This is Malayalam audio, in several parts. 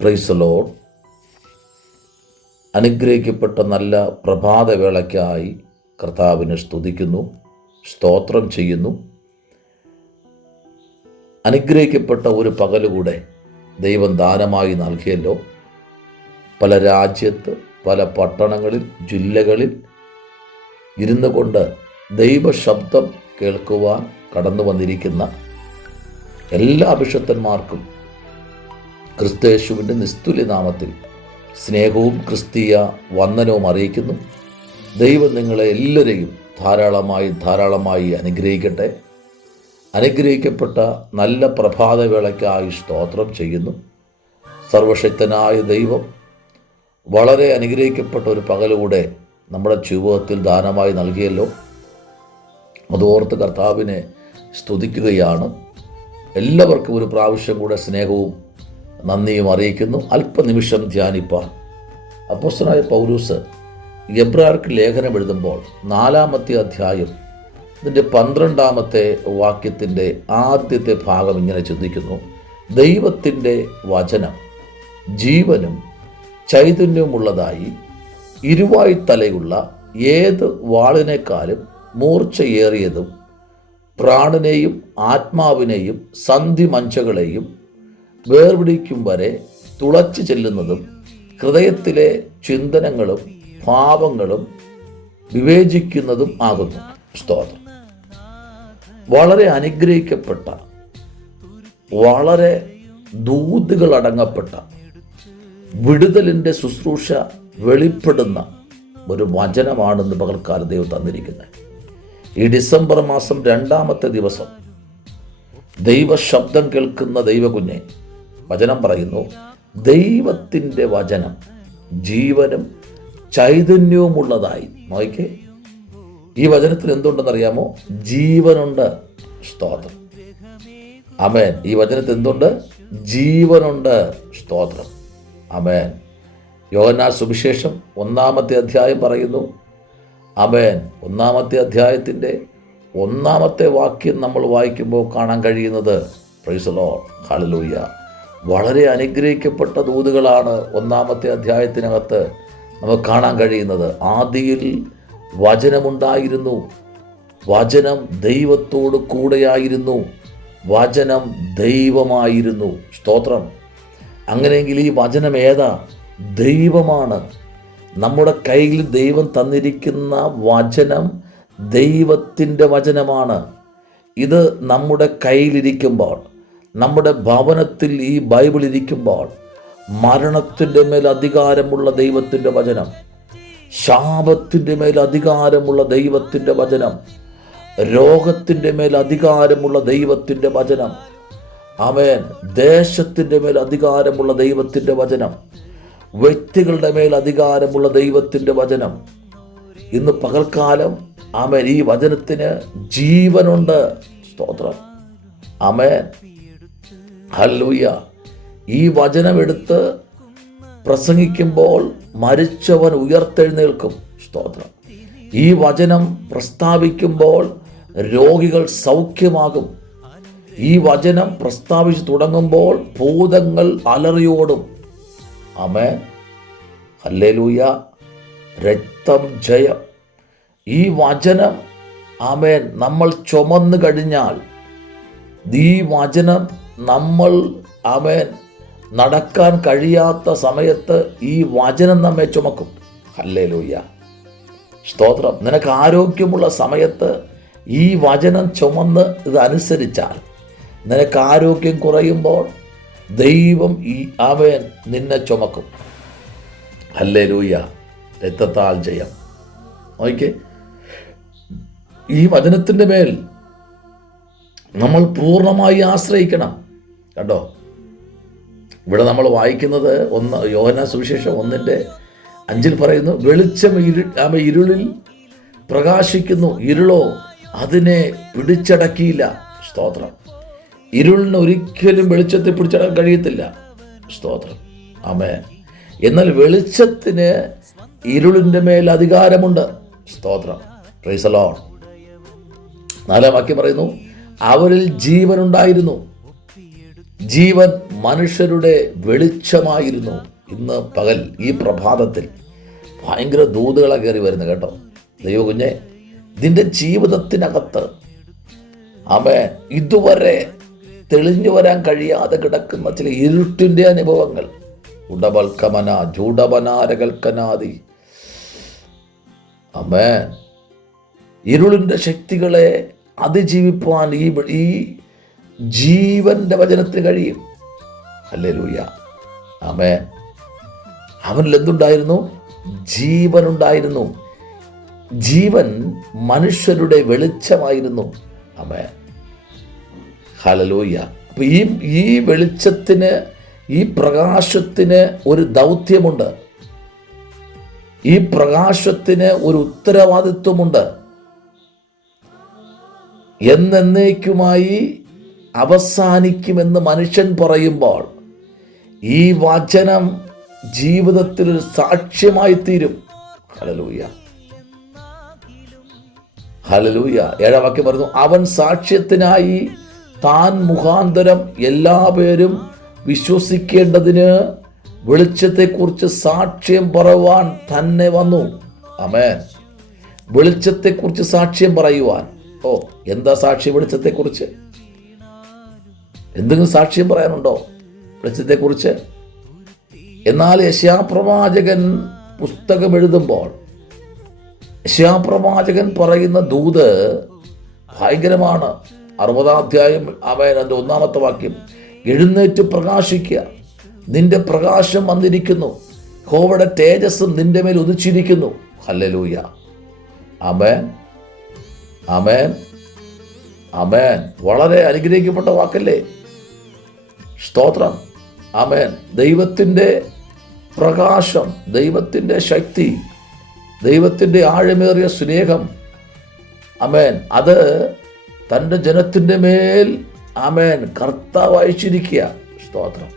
Praise the Lord. അനുഗ്രഹിക്കപ്പെട്ട നല്ല പ്രഭാതവേളയ്ക്കായി കർത്താവിനെ സ്തുതിക്കുന്നു, സ്തോത്രം ചെയ്യുന്നു. അനുഗ്രഹിക്കപ്പെട്ട ഒരു പകലുകൂടെ ദൈവം ദാനമായി നൽകിയല്ലോ. പല രാജ്യത്ത്, പല പട്ടണങ്ങളിൽ, ജില്ലകളിൽ ഇരുന്നു കൊണ്ട് ദൈവശബ്ദം കേൾക്കുവാൻ കടന്നു വന്നിരിക്കുന്ന എല്ലാ അഭിഷക്തന്മാർക്കും ക്രിസ്തയേശുവിൻ്റെ നിസ്തുല്യ നാമത്തിൽ സ്നേഹവും ക്രിസ്തീയ വന്ദനവും അറിയിക്കുന്നു. ദൈവം നിങ്ങളെ എല്ലാവരെയും ധാരാളമായി അനുഗ്രഹിക്കട്ടെ. അനുഗ്രഹിക്കപ്പെട്ട നല്ല പ്രഭാതവേളയ്ക്കായി സ്തോത്രം ചെയ്യുന്നു. സർവശക്തനായ ദൈവം വളരെ അനുഗ്രഹിക്കപ്പെട്ട ഒരു പകലുകൂടെ നമ്മുടെ ജീവിതത്തിൽ ദാനമായി നൽകിയല്ലോ. അതോർത്ത് കർത്താവിനെ സ്തുതിക്കുകയാണ്. എല്ലാവർക്കും ഒരു പ്രാവശ്യം കൂടെ സ്നേഹവും നന്ദിയും അറിയിക്കുന്നു. അല്പനിമിഷം ധ്യാനിപ്പാൻ അപ്പോസ്തലനായ പൗലോസ് എബ്രായർക്ക് ലേഖനം എഴുതുമ്പോൾ 4-ാമത്തെ അധ്യായം ഇതിൻ്റെ 12-ാമത്തെ വാക്യത്തിൻ്റെ ആദ്യത്തെ ഭാഗം ഇങ്ങനെ ചിന്തിക്കുന്നു: ദൈവത്തിൻ്റെ വചനം ജീവനും ചൈതന്യവുമുള്ളതായി ഇരുവായ്ത്തലയുള്ള ഏത് വാളിനേക്കാളും മൂർച്ചയേറിയതും പ്രാണനെയും ആത്മാവിനെയും സന്ധിമഞ്ചകളെയും വേർപിടിക്കും വരെ തുളച്ചു ചെല്ലുന്നതും ഹൃദയത്തിലെ ചിന്തനങ്ങളും ഭാവങ്ങളും വിവേചിക്കുന്നതും ആകുന്നു. സ്തോത്രം. വളരെ അനുഗ്രഹിക്കപ്പെട്ട, വളരെ ദൂതുകളടങ്ങപ്പെട്ട വിടുതലിൻ്റെ ശുശ്രൂഷ വെളിപ്പെടുന്ന ഒരു വചനമാണെന്ന് പകൽക്കാലം ദൈവം തന്നിരിക്കുന്നത്. ഈ ഡിസംബർ മാസം 2-ാമത്തെ ദിവസം ദൈവശബ്ദം കേൾക്കുന്ന ദൈവകുഞ്ഞെ, വചനം പറയുന്നു, ദൈവത്തിൻ്റെ വചനം ജീവനും ചൈതന്യവുമുള്ളതായി. നോക്കിക്കേ, ഈ വചനത്തിൽ എന്തുണ്ടെന്നറിയാമോ? ജീവനുണ്ട്. സ്തോത്രം. ആമേൻ. ഈ വചനത്തിൽ എന്തുണ്ട്? ജീവനുണ്ട്. സ്തോത്രം. ആമേൻ. യോഹന്നാൻ സുവിശേഷം 1-ാമത്തെ അധ്യായം പറയുന്നു. ആമേൻ. 1-ാമത്തെ അധ്യായത്തിൻ്റെ 1-ാമത്തെ വാക്യം നമ്മൾ വായിക്കുമ്പോൾ കാണാൻ കഴിയുന്നത്, പ്രൈസ് ദി ലോർഡ്, ഹല്ലേലൂയ, വളരെ അനുഗ്രഹിക്കപ്പെട്ട ദൂതുകളാണ് 1-ാമത്തെ അധ്യായത്തിനകത്ത് നമുക്ക് കാണാൻ കഴിയുന്നത്. ആദിയിൽ വചനമുണ്ടായിരുന്നു, വചനം ദൈവത്തോട് കൂടെയായിരുന്നു, വചനം ദൈവമായിരുന്നു. സ്തോത്രം. അങ്ങനെയെങ്കിൽ ഈ വചനം ഏതാ? ദൈവമാണ്. നമ്മുടെ കയ്യിൽ ദൈവം തന്നിരിക്കുന്ന വചനം ദൈവത്തിൻ്റെ വചനമാണ്. ഇത് നമ്മുടെ കയ്യിലിരിക്കുമ്പോൾ, നമ്മുടെ ഭവനത്തിൽ ഈ ബൈബിൾ ഇരിക്കുമ്പോൾ, മരണത്തിൻ്റെ മേൽ അധികാരമുള്ള ദൈവത്തിൻ്റെ വചനം, ശാപത്തിൻ്റെ മേൽ അധികാരമുള്ള ദൈവത്തിൻ്റെ വചനം, രോഗത്തിൻ്റെ മേൽ അധികാരമുള്ള ദൈവത്തിൻ്റെ വചനം, ആമേൻ, ദേശത്തിൻ്റെ മേൽ അധികാരമുള്ള ദൈവത്തിൻ്റെ വചനം, വ്യക്തികളുടെ മേൽ അധികാരമുള്ള ദൈവത്തിൻ്റെ വചനം. ഇന്ന് പകൽക്കാലം ആമേൻ, ഈ വചനത്തിന് ജീവനുണ്ട്. സ്തോത്രം. ആമേൻ. ഹല്ലേലൂയ. ഈ വചനം എടുത്ത് പ്രസംഗിക്കുമ്പോൾ മരിച്ചവൻ ഉയർത്തെഴുന്നേൽക്കും. സ്തോത്രം. ഈ വചനം പ്രസ്താവിക്കുമ്പോൾ രോഗികൾ സൗഖ്യമാകും. ഈ വചനം പ്രസ്താവിച്ച് തുടങ്ങുമ്പോൾ ഭൂതങ്ങൾ അലറിയോടും. ആമേൻ. ഹല്ലേലൂയ. രക്തം ജയം. ഈ വചനം ആമേൻ നമ്മൾ ചുമന്നു കഴിഞ്ഞാൽ, ഈ വചനം നമ്മൾ ആമേൻ നടക്കാൻ കഴിയാത്ത സമയത്ത് ഈ വചനം നമ്മെ ചുമക്കും. ഹല്ലേലൂയ. സ്തോത്രം. നിനക്ക് ആരോഗ്യമുള്ള സമയത്ത് ഈ വചനം ചുമന്ന് ഇത് അനുസരിച്ചാൽ, നിനക്ക് ആരോഗ്യം കുറയുമ്പോൾ ദൈവം ഈ ആമേൻ നിന്നെ ചുമക്കും. ഹല്ലേലൂയ. രക്തത്താൽ ജയം. നോക്കിക്കേ, ഈ വചനത്തിൻ്റെ മേൽ നമ്മൾ പൂർണ്ണമായി ആശ്രയിക്കണം. കണ്ടോ, ഇവിടെ നമ്മൾ വായിക്കുന്നത് യോഹന്നാൻ സുവിശേഷം 1:5 പറയുന്നു, വെളിച്ചം ഇരുളിൽ പ്രകാശിക്കുന്നു, ഇരുളോ അതിനെ പിടിച്ചടക്കിയില്ല. സ്തോത്രം. ഇരുളിന് ഒരിക്കലും വെളിച്ചത്തെ പിടിച്ചടക്കാൻ കഴിയത്തില്ല. സ്തോത്രം. ആമേൻ. എന്നാൽ വെളിച്ചത്തിന് ഇരുളിൻ്റെ മേൽ അധികാരമുണ്ട്. സ്തോത്രം. Praise the Lord. 4-ാം വാക്യം പറയുന്നു, അവരിൽ ജീവനുണ്ടായിരുന്നു. ജീവൻ മനുഷ്യരുടെ വെളിച്ചമായിരുന്നു. ഇന്ന് പകൽ ഈ പ്രഭാതത്തിൽ ഭയങ്കര ദൂതുകളാണ് കയറി വരുന്നത് കേട്ടോ. ദൈവ കുഞ്ഞെ, നിന്റെ ജീവിതത്തിനകത്ത് ഇതുവരെ തെളിഞ്ഞു വരാൻ കഴിയാതെ കിടക്കുന്ന ചില ഇരുട്ടിൻ്റെ അനുഭവങ്ങൾ, ഉടബൽക്കമന ജൂഡബനാരകൽക്കനാദി, ഇരുളിൻ്റെ ശക്തികളെ അതിജീവിപ്പാൻ ഈ ജീവന്റെ വചനത്തിന് കഴിയും. ഹല്ലേലൂയ. ആമേൻ. അവനിൽ എന്തുണ്ടായിരുന്നു? ജീവനുണ്ടായിരുന്നു. ജീവൻ മനുഷ്യരുടെ വെളിച്ചമായിരുന്നു. ആമേൻ. ഹല്ലേലൂയ. അപ്പൊ ഈ വെളിച്ചത്തിന്, ഈ പ്രകാശത്തിന് ഒരു ദൗത്യമുണ്ട്. ഈ പ്രകാശത്തിന് ഒരു ഉത്തരവാദിത്വമുണ്ട്. എന്നേക്കുമായി അവസാനിക്കുമെന്ന് മനുഷ്യൻ പറയുമ്പോൾ ഈ വചനം ജീവിതത്തിൽ ഒരു സാക്ഷ്യമായി തീരും. Hallelujah, hallelujah. 7-ാം വാക്യം പറയുന്നു, അവൻ സാക്ഷ്യത്തിനായി താൻ മുഖാന്തരം എല്ലാവരും വിശ്വസിക്കേണ്ടതിന് വെളിച്ചത്തെക്കുറിച്ച് സാക്ഷ്യം പറയുവാൻ തന്നെ വന്നു. ആമേൻ. വെളിച്ചത്തെക്കുറിച്ച് സാക്ഷ്യം പറയുവാൻ. എന്താ സാക്ഷ്യം? വെളിച്ചത്തെക്കുറിച്ച് എന്തെങ്കിലും സാക്ഷ്യം പറയാനുണ്ടോ വെളിച്ചത്തെക്കുറിച്ച്? എന്നാൽ യെശയ്യാപ്രവാചകൻ പുസ്തകം എഴുതുമ്പോൾ യെശയ്യാപ്രവാചകൻ പറയുന്ന ദൂത് ഭയങ്കരമാണ്. 60-ാം അധ്യായം അതിൻ്റെ 1-ാമത്തെ വാക്യം, എഴുന്നേറ്റ് പ്രകാശിക്കുക, നിന്റെ പ്രകാശം വന്നിരിക്കുന്നു, യഹോവയുടെ തേജസ്സും നിന്റെ മേൽ ഉദിച്ചിരിക്കുന്നു. ഹല്ലേലൂയ. ആമേൻ, ആമേൻ, ആമേൻ. വളരെ അനുഗ്രഹിക്കപ്പെട്ട വാക്കല്ലേ? സ്തോത്രം. ആമേൻ. ദൈവത്തിൻ്റെ പ്രകാശം, ദൈവത്തിൻ്റെ ശക്തി, ദൈവത്തിൻ്റെ ആഴമേറിയ സ്നേഹം, ആമേൻ, അത് തൻ്റെ ജനത്തിൻ്റെ മേൽ, ആമേൻ, കർത്താവ് അയച്ചിരിക്കുക. സ്തോത്രം.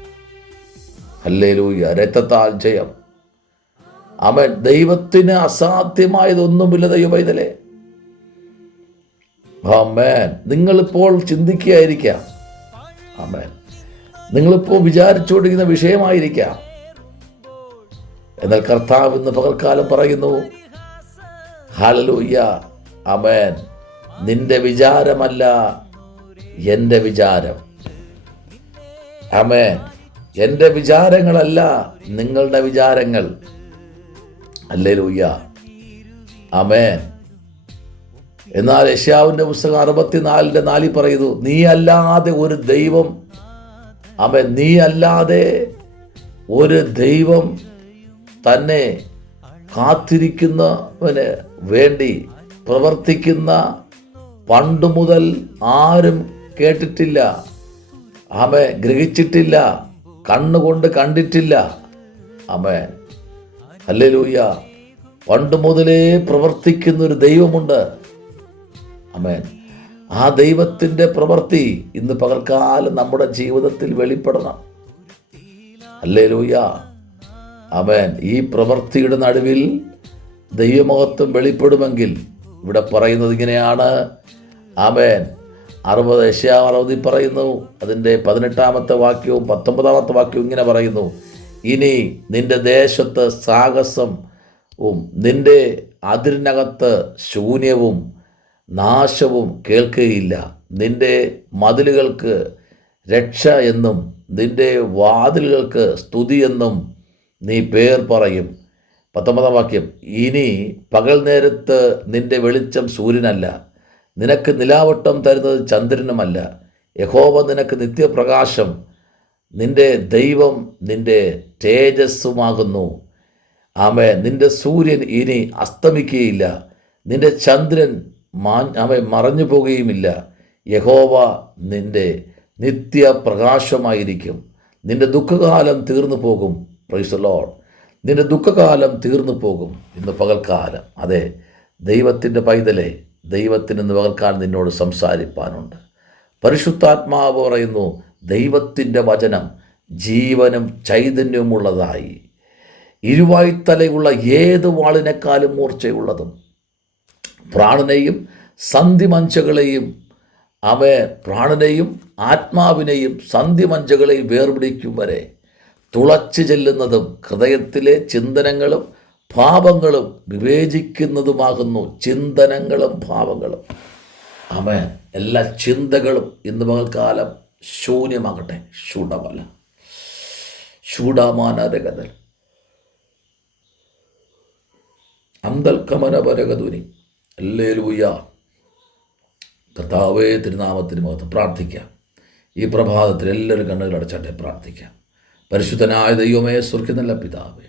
ഹല്ലേലൂയ. രക്തത്താൽ ജയം. ആമേൻ. ദൈവത്തിന് അസാധ്യമായതൊന്നുമില്ല ദൈവമൈതലേ. ആമേൻ. നിങ്ങളിപ്പോൾ ചിന്തിക്കുകയായിരിക്കാം, ആമേൻ, നിങ്ങളിപ്പോൾ വിചാരിച്ചുകൊണ്ടിരിക്കുന്ന വിഷയമായിരിക്കാം. എന്നാൽ കർത്താവ് ഇന്ന് പകൽക്കാലം പറയുന്നു, ഹല്ലേലൂയ, ആമേൻ, നിന്റെ വിചാരമല്ല എൻ്റെ വിചാരം. ആമേൻ. എൻ്റെ വിചാരങ്ങളല്ല നിങ്ങളുടെ വിചാരങ്ങൾ. ഹല്ലേലൂയ. ആമേൻ. എന്നാൽ യെശയ്യാവിൻ്റെ പുസ്തകം 64:4 പറയുന്നു, നീ അല്ലാതെ ഒരു ദൈവം, ആമേൻ, നീ അല്ലാതെ ഒരു ദൈവം തന്നെ കാത്തിരിക്കുന്നവന് വേണ്ടി പ്രവർത്തിക്കുന്ന പണ്ട് മുതൽ ആരും കേട്ടിട്ടില്ല, ആമേൻ, ഗ്രഹിച്ചിട്ടില്ല, കണ്ണുകൊണ്ട് കണ്ടിട്ടില്ല. ആമേൻ. ഹല്ലേലൂയ. പണ്ട് മുതലേ പ്രവർത്തിക്കുന്ന ഒരു ദൈവമുണ്ട്. ആമേൻ. ആ ദൈവത്തിൻ്റെ പ്രവൃത്തി ഇന്ന് പകൽക്കാലം നമ്മുടെ ജീവിതത്തിൽ വെളിപ്പെടണം. ഹല്ലേലൂയ. ആമേൻ. ഈ പ്രവൃത്തിയുടെ നടുവിൽ ദൈവമഹത്വം വെളിപ്പെടുമെങ്കിൽ ഇവിടെ പറയുന്നത് ഇങ്ങനെയാണ്. ആമേൻ. 60 പറയുന്നു, അതിൻ്റെ 18-ാമത്തെ വാക്യവും 19-ാമത്തെ വാക്യവും ഇങ്ങനെ പറയുന്നു, ഇനി നിന്റെ ദേശത്ത് സാഹസവും നിന്റെ അതിരിനകത്ത് ശൂന്യവും നാശവും കേൾക്കുകയില്ല. നിന്റെ മതിലുകൾക്ക് രക്ഷ എന്നും നിന്റെ വാതിലുകൾക്ക് സ്തുതി എന്നും നീ പേർ പറയും. 19-ാം വാക്യം, ഇനി പകൽ നേരത്ത് നിന്റെ വെളിച്ചം സൂര്യനല്ല, നിനക്ക് നിലാവട്ടം തരുന്നത് ചന്ദ്രനുമല്ല. യഹോവ നിനക്ക് നിത്യപ്രകാശം, നിന്റെ ദൈവം നിന്റെ തേജസ്സുമാകുന്നു. ആമേൻ. നിന്റെ സൂര്യൻ ഇനി അസ്തമിക്കുകയില്ല, നിന്റെ ചന്ദ്രൻ മറഞ്ഞു പോകുകയുമില്ല. യഹോവ നിന്റെ നിത്യപ്രകാശമായിരിക്കും. നിന്റെ ദുഃഖകാലം തീർന്നു പോകും. Praise the Lord. നിന്റെ ദുഃഖകാലം തീർന്നു പോകും. ഇന്ന് പകൽക്കാലം, അതെ ദൈവത്തിൻ്റെ പൈതലെ, ദൈവത്തിന് ഇന്ന് പകൽക്കാലം നിന്നോട് സംസാരിപ്പാനുണ്ട്. പരിശുദ്ധാത്മാവ് പറയുന്നു, ദൈവത്തിൻ്റെ വചനം ജീവനും ചൈതന്യവുമുള്ളതായി ഇരുവായ്ത്തലയുള്ള ഏത് വാളിനേക്കാളും മൂർച്ചയുള്ളതും പ്രാണനെയും സന്ധിമഞ്ചകളെയും അവൻ പ്രാണനെയും ആത്മാവിനെയും സന്ധിമഞ്ചകളെയും വേർപിടിക്കും വരെ തുളച്ചു ചെല്ലുന്നതും ഹൃദയത്തിലെ ചിന്തനങ്ങളും ഭാവങ്ങളും വിവേചിക്കുന്നതുമാകുന്നു. ചിന്തനങ്ങളും ഭാവങ്ങളും. ആമേൻ. എല്ലാ ചിന്തകളും ഇന്ന് പകൽക്കാലം ശൂന്യമാകട്ടെ. ശൂടമല ശൂടാമാനരകതൽ അന്തൽക്കമനപരകതുനി ഹല്ലേലൂയ. കർത്താവേ, തിരുനാമത്തിന് മഹത്വം. പ്രാർത്ഥിക്കാം. ഈ പ്രഭാതത്തിൽ എല്ലാവരും കണ്ണുകൾ അടച്ചാട്ടെ. പ്രാർത്ഥിക്കാം. പരിശുദ്ധനായ ദൈവമേ, സ്വർഗ്ഗ നല്ല പിതാവേ,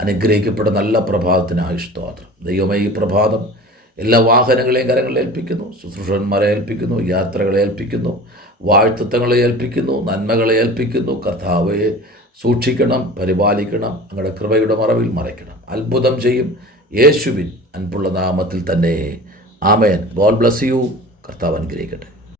അനുഗ്രഹിക്കപ്പെട്ട നല്ല പ്രഭാതത്തിനായി സ്തോത്രം. ദൈവമേ, ഈ പ്രഭാതം എല്ലാ വാഹനങ്ങളെയും കരങ്ങളിൽ ഏൽപ്പിക്കുന്നു, ശുശ്രൂഷകന്മാരെ ഏൽപ്പിക്കുന്നു, യാത്രകളെ ഏൽപ്പിക്കുന്നു, വാഴ്ത്തത്വങ്ങളെ ഏൽപ്പിക്കുന്നു, നന്മകളെ ഏൽപ്പിക്കുന്നു. കർത്താവെ, സൂക്ഷിക്കണം, പരിപാലിക്കണം, അങ്ങയുടെ കൃപയുടെ മറവിൽ മറയ്ക്കണം. അത്ഭുതം ചെയ്യും യേശുവിൻ അൻപുള്ള നാമത്തിൽ തന്നെ. ആമേൻ. God bless you. കർത്താവ് അനുഗ്രഹിക്കട്ടെ.